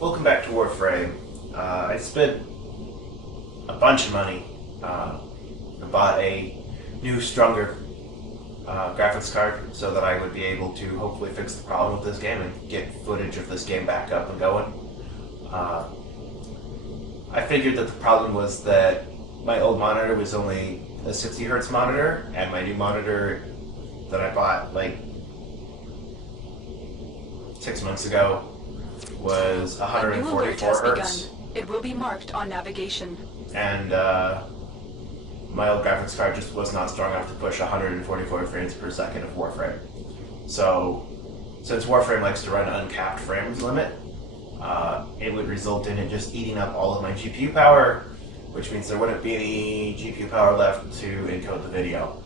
Welcome back to Warframe. I spent a bunch of money. I bought a new, stronger graphics card so that I would be able to hopefully fix the problem with this game and get footage of this game back up and going. Uh, I figured that the problem was that my old monitor was only a 60 hertz monitor, and my new monitor that I bought like 6 months ago was A new alert 144 has hertz. begun. It will be marked on navigation. And my old graphics card just was not strong enough to push 144 frames per second of Warframe. So, since Warframe likes to run uncapped frames limit, it would result in it just eating up all of my GPU power, which means there wouldn't be any GPU power left to encode the video.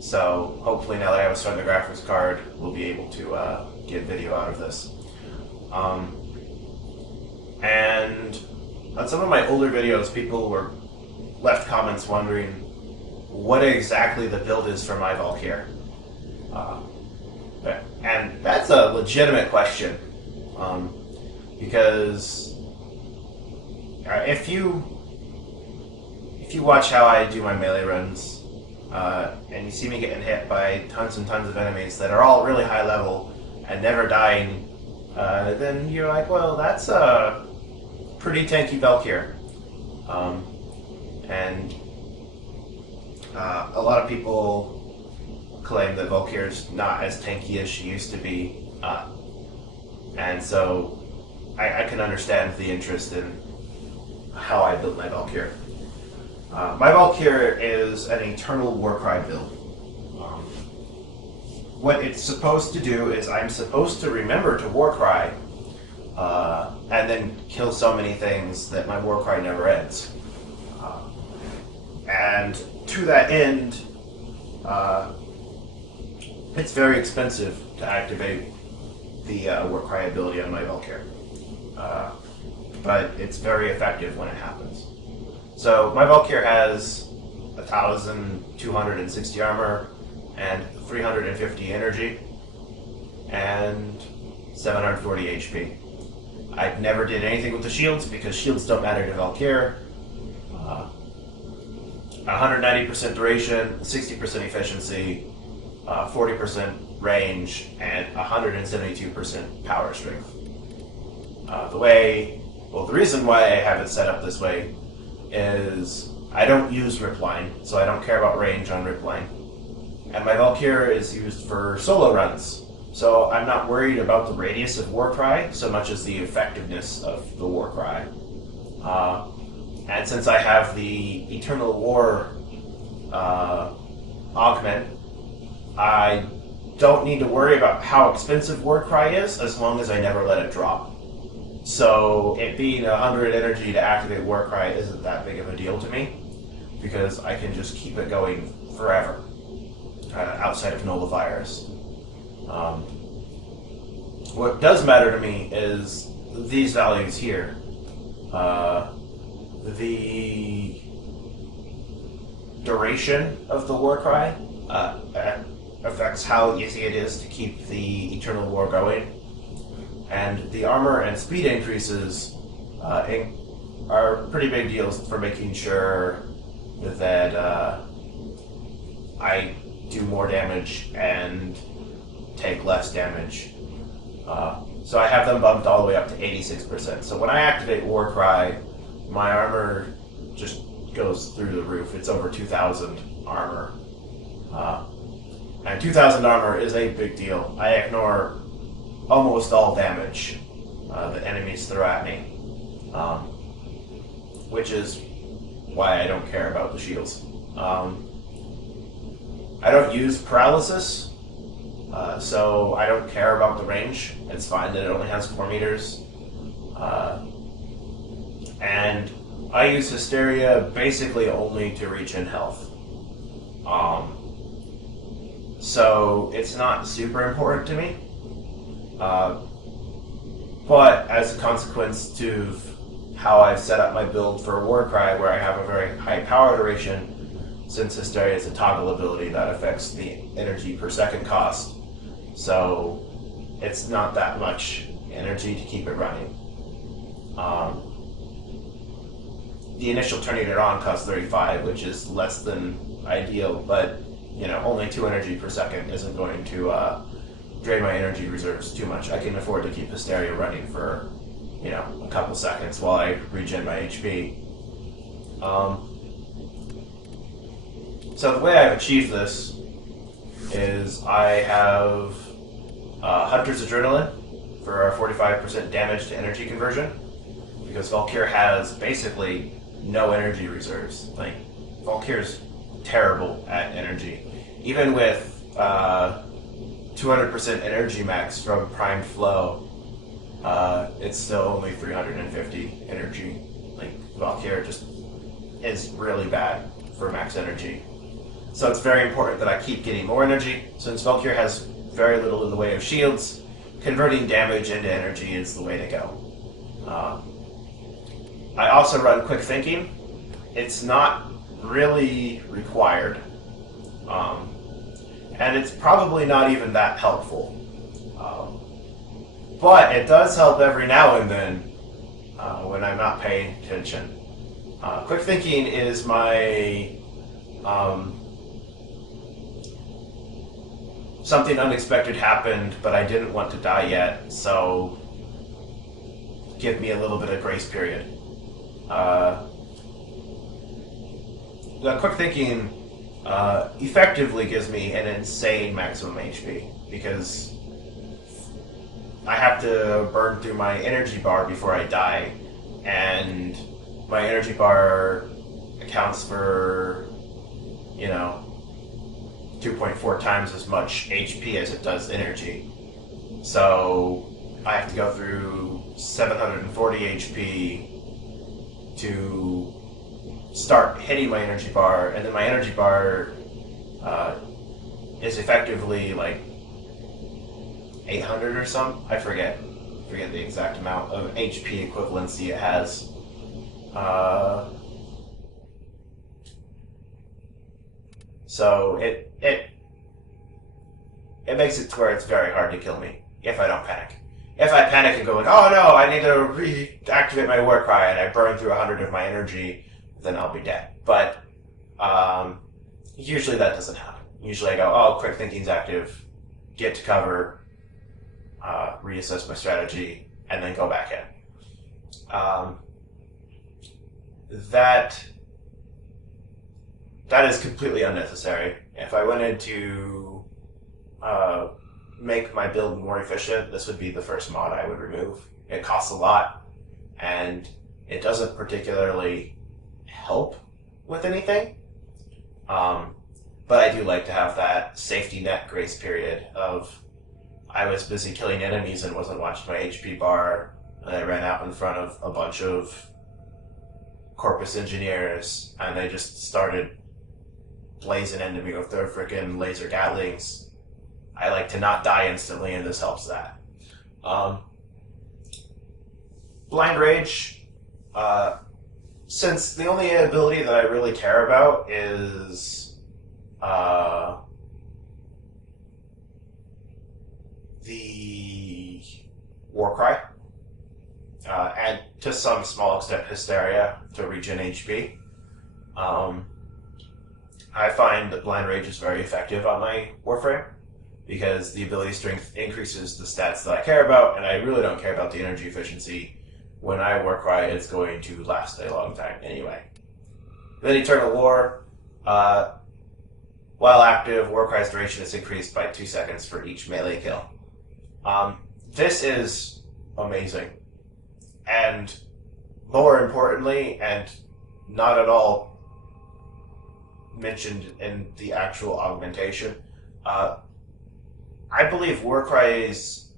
So, hopefully now that I have a stronger graphics card, we'll be able to get video out of this. And on some of my older videos, people were left comments wondering what exactly the build is for my Valkyr. And that's a legitimate question. Because if you watch how I do my melee runs, and you see me getting hit by tons and tons of enemies that are all really high level and never dying, then you're like, well, that's a pretty tanky Valkyr. And a lot of people claim that Valkyr's not as tanky as she used to be. And so I can understand the interest in how I built my Valkyr. My Valkyr is an Eternal Warcry build. What it's supposed to do is I'm supposed to remember to Warcry, and then kill so many things that my Warcry never ends. And to that end, it's very expensive to activate the Warcry ability on my Valkyr. But it's very effective when it happens. So my Valkyr has 1,260 armor and 350 energy and 740 HP. I never did anything with the shields because shields don't matter to Valkyr. 190% duration, 60% efficiency, 40% range, and 172% power strength. The reason why I have it set up this way is I don't use ripline, so I don't care about range on ripline. And my Valkyr is used for solo runs, so I'm not worried about the radius of Warcry so much as the effectiveness of the Warcry. And since I have the Eternal War augment, I don't need to worry about how expensive Warcry is as long as I never let it drop. So it being 100 energy to activate Warcry isn't that big of a deal to me because I can just keep it going forever outside of Nullifiers. What does matter to me is these values here. The duration of the Warcry affects how easy it is to keep the Eternal War going. And the armor and speed increases are pretty big deals for making sure that I do more damage and take less damage. So I have them bumped all the way up to 86%. So when I activate Warcry, my armor just goes through the roof. It's over 2,000 armor. And 2,000 armor is a big deal. I ignore almost all damage that enemies throw at me, which is why I don't care about the shields. I don't use paralysis, so I don't care about the range. It's fine that it only has 4 meters. And I use Hysteria basically only to reach in health. So it's not super important to me. But as a consequence to how I've set up my build for Warcry, where I have a very high power duration, since Hysteria is a toggle ability that affects the energy per second cost, so it's not that much energy to keep it running. The initial turning it on costs 35, which is less than ideal, but only 2 energy per second isn't going to drain my energy reserves too much. I can afford to keep Hysteria running for a couple seconds while I regen my HP. So the way I've achieved this is I have Hunter's Adrenaline for a 45% damage to energy conversion, because Valkyr has basically no energy reserves. Like, Valkyr's terrible at energy. Even with 200% energy max from Primed Flow, it's still only 350 energy. Like, Valkyr just is really bad for max energy. So it's very important that I keep getting more energy. Since Valkyr has very little in the way of shields, converting damage into energy is the way to go. I also run Quick Thinking. It's not really required. And it's probably not even that helpful. But it does help every now and then when I'm not paying attention. Quick Thinking is my something unexpected happened, but I didn't want to die yet, so give me a little bit of grace period. The Quick Thinking effectively gives me an insane maximum HP, because I have to burn through my energy bar before I die, and my energy bar accounts for 2.4 times as much HP as it does energy. So I have to go through 740 HP to start hitting my energy bar, and then my energy bar is effectively like 800 or something. I forget the exact amount of HP equivalency it has. So it makes it to where it's very hard to kill me if I don't panic. If I panic and go like, oh no, I need to reactivate my war cry, and I burn through 100 of my energy, then I'll be dead. But usually that doesn't happen. Usually I go, oh, Quick Thinking's active, get to cover, reassess my strategy, and then go back in. That is completely unnecessary. If I wanted to make my build more efficient, this would be the first mod I would remove. It costs a lot, and it doesn't particularly help with anything. But I do like to have that safety net grace period of I was busy killing enemies and wasn't watching my HP bar, and I ran out in front of a bunch of Corpus engineers, and they just started blazing into me with their freaking laser gatlings. I like to not die instantly, and this helps that. Blind Rage, since the only ability that I really care about is the Warcry, and to some small extent Hysteria to regen HP. I find that Blind Rage is very effective on my Warframe, because the ability strength increases the stats that I care about, and I really don't care about the energy efficiency. When I Warcry, it's going to last a long time anyway. Then Eternal War, while active, Warcry's duration is increased by 2 seconds for each melee kill. This is amazing. And more importantly, and not at all mentioned in the actual augmentation, I believe Warcry's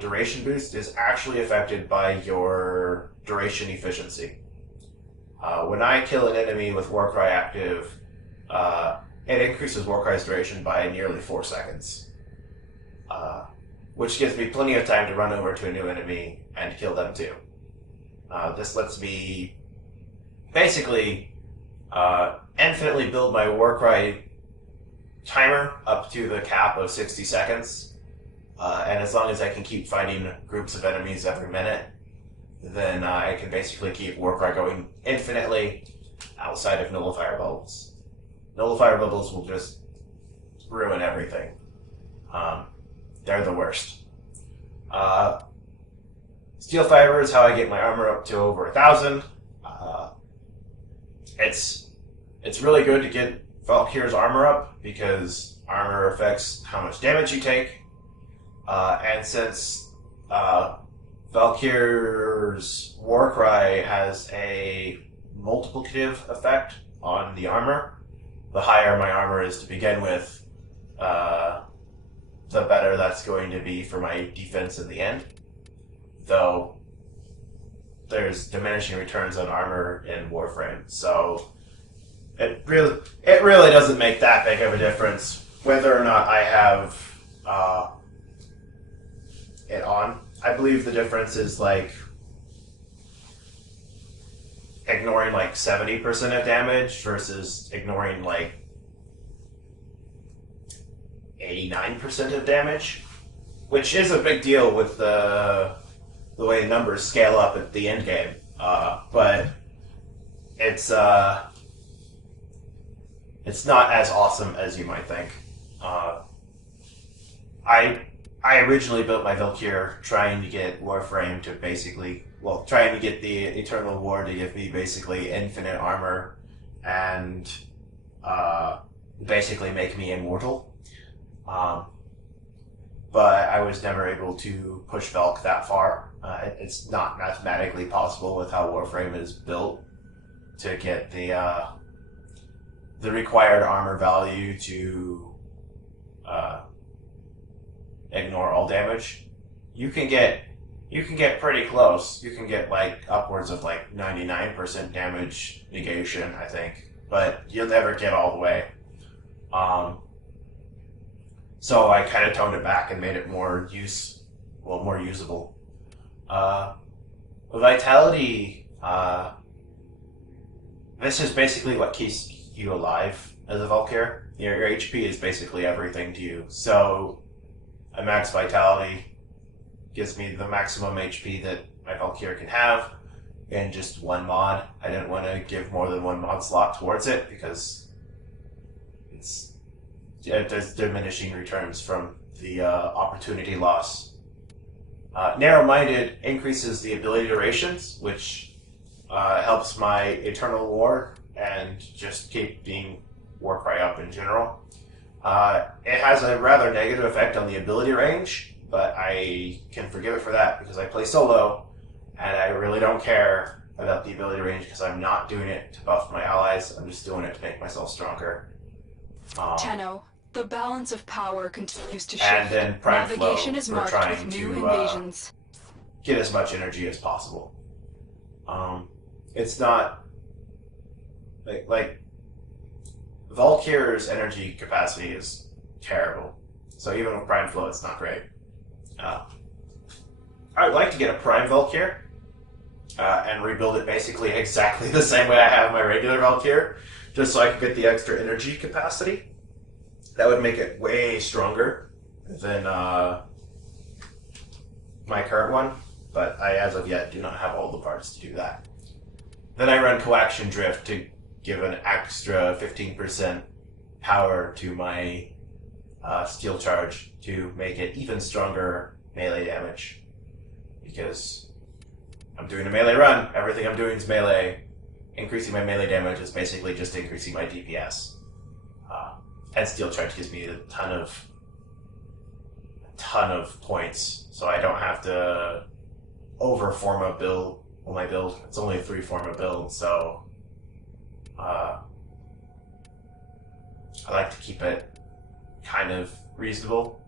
duration boost is actually affected by your duration efficiency. When I kill an enemy with Warcry active, it increases Warcry's duration by nearly 4 seconds, which gives me plenty of time to run over to a new enemy and kill them too. This lets me basically infinitely build my Warcry timer up to the cap of 60 seconds. And as long as I can keep fighting groups of enemies every minute, then I can basically keep Warcry going infinitely outside of nullifier bubbles. Nullifier bubbles will just ruin everything. They're the worst. Steel fiber is how I get my armor up to over 1,000. It's really good to get Valkyr's armor up because armor affects how much damage you take. And since Valkyr's Warcry has a multiplicative effect on the armor, the higher my armor is to begin with, the better that's going to be for my defense in the end. Though there's diminishing returns on armor in Warframe, so it really doesn't make that big of a difference whether or not I have it on. I believe the difference is like ignoring like 70% of damage versus ignoring like 89% of damage, which is a big deal with the way numbers scale up at the end game. But it's not as awesome as you might think. I originally built my Valkyr trying to get Warframe to trying to get the Eternal War to give me basically infinite armor and basically make me immortal. But I was never able to push Valk that far. It's not mathematically possible with how Warframe is built to get the required armor value to ignore all damage. You can get pretty close. You can get like upwards of like 99% damage negation, I think, but you'll never get all the way. So I kind of toned it back and made it more usable. Vitality, this is basically what keeps you alive as a Valkyr. Your HP is basically everything to you. So a max Vitality gives me the maximum HP that my Valkyr can have in just one mod. I didn't want to give more than one mod slot towards it because there's diminishing returns from the opportunity loss. Narrow-minded increases the ability durations, which helps my Eternal War and just keep being Warcry up in general. It has a rather negative effect on the ability range, but I can forgive it for that because I play solo, and I really don't care about the ability range because I'm not doing it to buff my allies. I'm just doing it to make myself stronger. Tenno, the balance of power continues to shift. And then Prime Navigation Flow is for marked trying with new to invasions. get as much energy as possible. It's not like Valkyr's energy capacity is terrible. So even with Prime Flow, it's not great. I would like to get a Prime Valkyr and rebuild it basically exactly the same way I have my regular Valkyr, just so I could get the extra energy capacity. That would make it way stronger than my current one, but I, as of yet, do not have all the parts to do that. Then I run Coaction Drift to give an extra 15% power to my Steel Charge to make it even stronger melee damage. Because I'm doing a melee run, everything I'm doing is melee. Increasing my melee damage is basically just increasing my DPS. And Steel Charge gives me a ton of points, so I don't have to overform a build. Well, my build, it's only a 3-forma build, so I like to keep it kind of reasonable,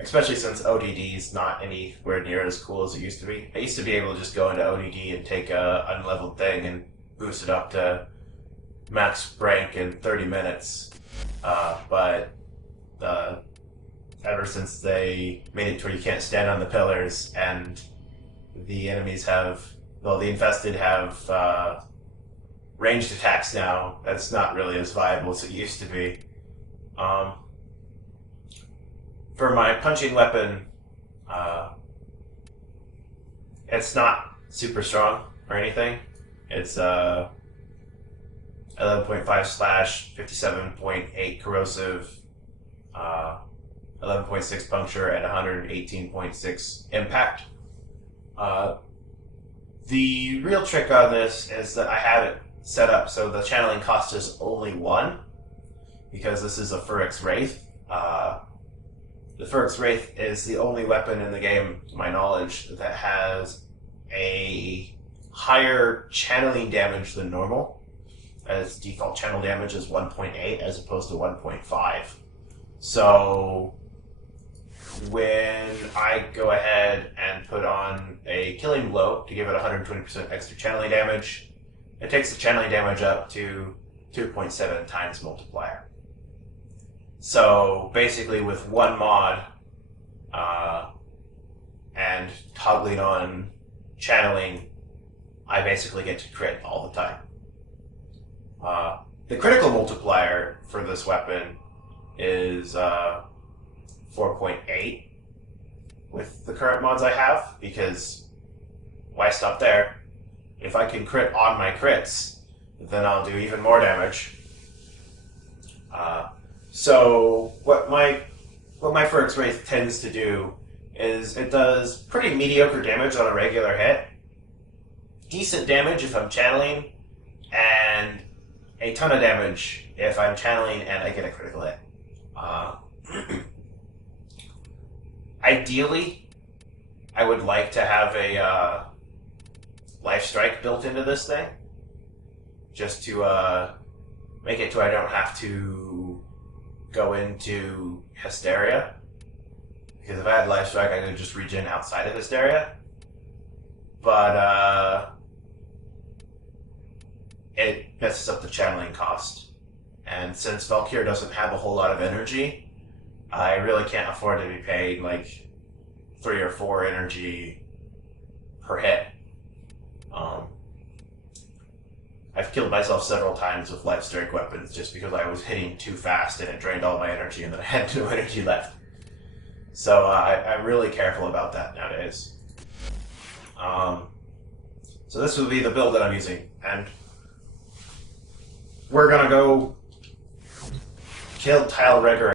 especially since ODD is not anywhere near as cool as it used to be. I used to be able to just go into ODD and take a unleveled thing and boost it up to max rank in 30 minutes. But ever since they made it to where you can't stand on the pillars and the enemies the infested have ranged attacks now, that's not really as viable as it used to be. For my punching weapon, it's not super strong or anything. It's 11.5 slash, 57.8 corrosive, 11.6 puncture, and 118.6 impact. The real trick on this is that I have it set up so the channeling cost is only 1, because this is a Phyrex Wraith. The Phyrex Wraith is the only weapon in the game, to my knowledge, that has a higher channeling damage than normal, as default channel damage is 1.8 as opposed to 1.5. So when I go ahead and put on a Killing Blow to give it 120% extra channeling damage, it takes the channeling damage up to 2.7 times multiplier. So basically with one mod and toggling on channeling, I basically get to crit all the time. The critical multiplier for this weapon is 4.8 with the current mods I have, because why stop there? If I can crit on my crits, then I'll do even more damage. So what my Phyrex Wraith tends to do is it does pretty mediocre damage on a regular hit, decent damage if I'm channeling, and a ton of damage if I'm channeling and I get a critical hit. Ideally, I would like to have a Life Strike built into this thing, just to make it to I don't have to go into Hysteria. Because if I had Life Strike, I could just regen outside of Hysteria. But it messes up the channeling cost. And since Valkyr doesn't have a whole lot of energy, I really can't afford to be paid like 3 or 4 energy per hit. I've killed myself several times with Life Strike weapons just because I was hitting too fast and it drained all my energy and then I had no energy left. So I'm really careful about that nowadays. So this would be the build that I'm using, and we're gonna go kill Tyl Regor